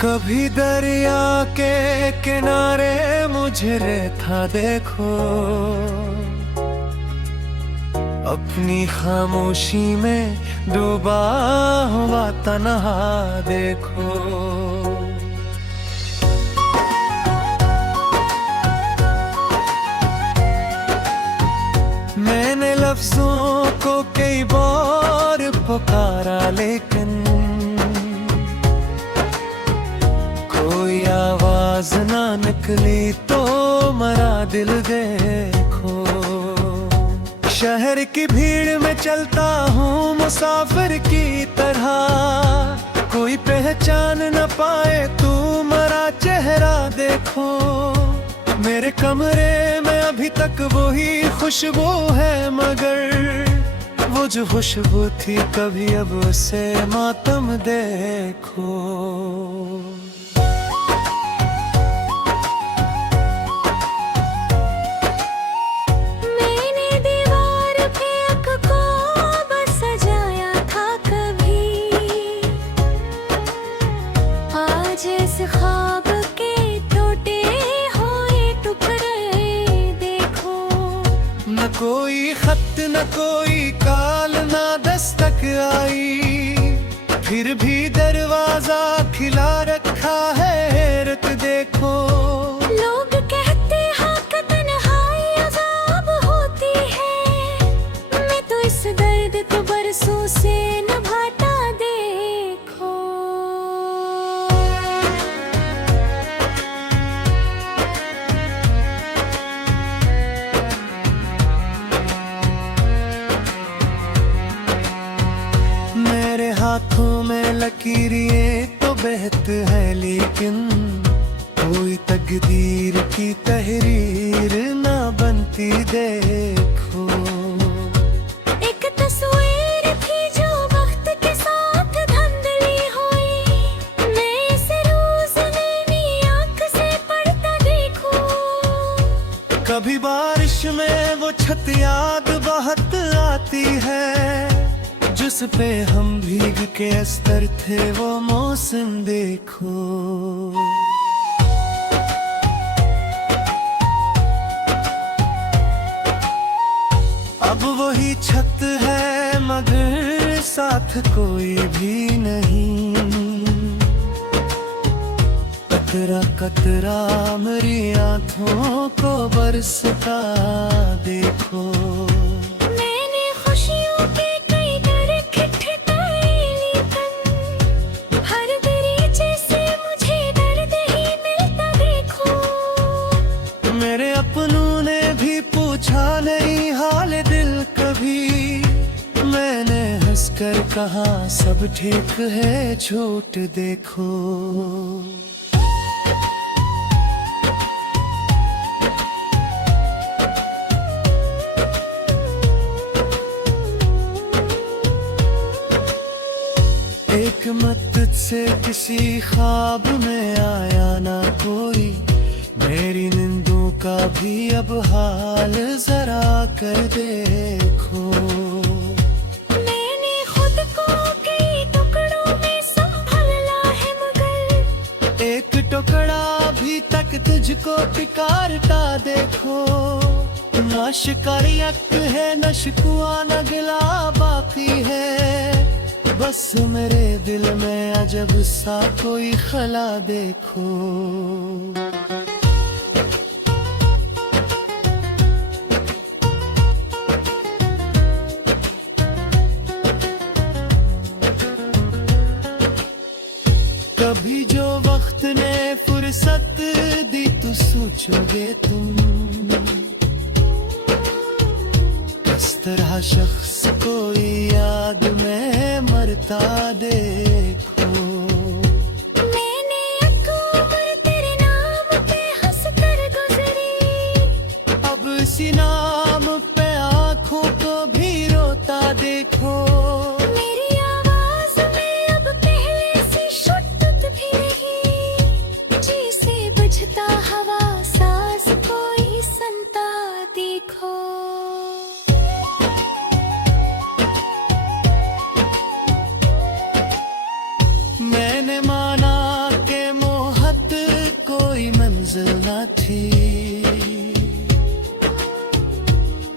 कभी दरिया के किनारे मुझे रहता देखो, अपनी खामोशी में डूबा हुआ तन्हा देखो। मैंने लफ्जों को कई बार पुकारा, लेकिन कोई आवाज ना निकली तो मरा दिल देखो। शहर की भीड़ में चलता हूँ मुसाफिर की तरह, कोई पहचान न पाए तू मरा चेहरा देखो। मेरे कमरे में अभी तक वही खुशबू है, मगर वो जो खुशबू थी कभी अब उसे मातम देखो। ख्वाब के टूटे हुए टुकड़े देखो। न कोई खत न कोई काल ना दस्तक आई, फिर भी दरवाजा खिला रखा है हैरत देखो। लोग कहते हैं कि तन्हाई अज़ाब होती है, मैं तो इस दर्द को बरसों से निभाता देखो। मेरे हाथों में लकीरें तो बहत है, लेकिन कोई तकदीर की तहरीर ना बनती देखो। एक तस्वीर थी जो वक्त के साथ धुंधली हुई, मैं इस रोज नैनी आँख से पढ़ता देखो। कभी बारिश में वो छत याद बहुत आती है, जिस पे हम भीग के अस्तर थे वो मौसम देखो। अब वही छत है मगर साथ कोई भी नहीं, कतरा कतरा मेरी आंखों को बरसता देखो। मेरे अपनों ने भी पूछा नहीं हाल दिल कभी, मैंने हंसकर कहा सब ठीक है झूठ देखो। एक मत से किसी ख्वाब में आया ना कोई, मेरी नींदों का भी अब हाल जरा कर देखो। मैंने खुद को कई टुकड़ों में संभाला है, मगर एक टुकड़ा अभी तक तुझको पिकारता देखो। न शिकारियत है न शिकवा न गिला बाकी है, बस मेरे दिल में अजब सा कोई खला देखो। कभी जो वक्त ने फुर्सत दी तो सोचोगे तुम, किस तरह शख्स कोई याद में मरता देखो। मैंने अक्बर तेरे नाम पे हंस कर गुजरी, अब इसी नाम पे आँखों को भी रोता देखो। हवा सांस कोई संता देखो। मंजिल न थी,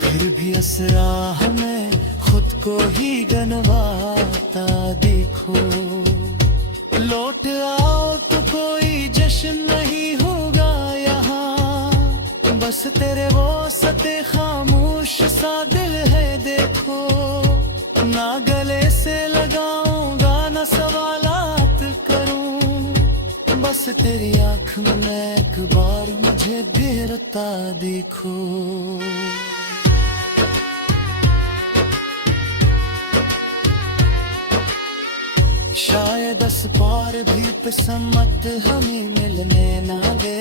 फिर भी असरा हमें खुद को ही गनवाता देखो। लौट आओ तो कोई जश्न नहीं होगा यहाँ, बस तेरे वो सते खामोश सा दिल है देखो। ना गले से लगाऊंगा ना सवालात करूं, बस तेरी आंख में एक बार मुझे घेरता देखो। शायद इस बार भी किस्मत हमें मिलने ना दे,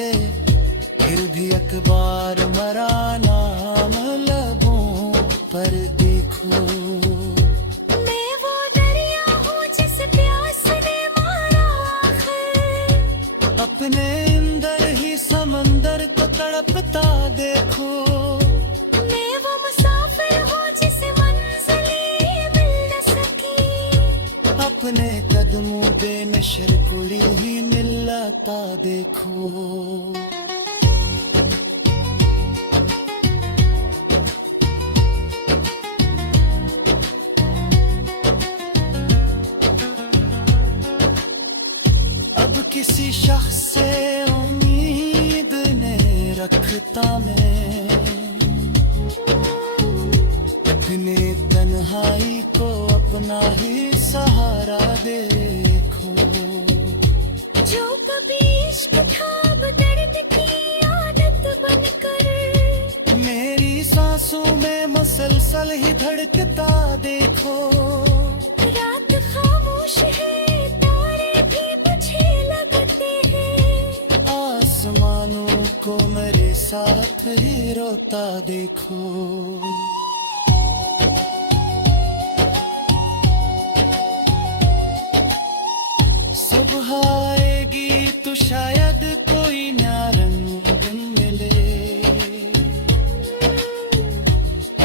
फिर भी अखबार मरा नाम लबों पर देखो। मैं वो दरिया हूँ जिस प्यास ने मारा आखिर, अपने अंदर ही समंदर को तड़पता देखो। मैं वो मुसाफिर हूँ जिसे मंजिलें मिल न सकी, अपने कदमों पे नशर कुड़ी ही मिलता देखो। अब किसी शख्स से उम्मीद ने रखता मैं, अपने तन्हाई को अपना ही सहारा देखो। जो कभी इश्क था अब दर्द की आदत बनकर, मेरी सांसों में मुसलसल ही धड़कता देखो। रात खामोश है तारे भी मुझे लगते हैं, आसमानों को मेरे साथ ही रोता देखो। सुबह आएगी तो शायद कोई नया रंग मिले,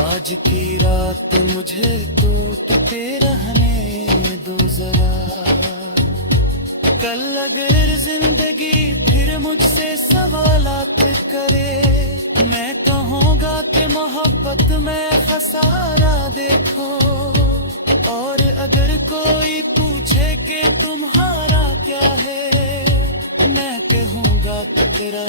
आज की रात मुझे टूटते रहने दो जरा। कल अगर जिंदगी फिर मुझसे सवालात करे, मैं कहूँगा कि मोहब्बत में खसारा देखो। और अगर कोई पूछे कि तुम्हारा क्या है, मैं कहूँगा कि तेरा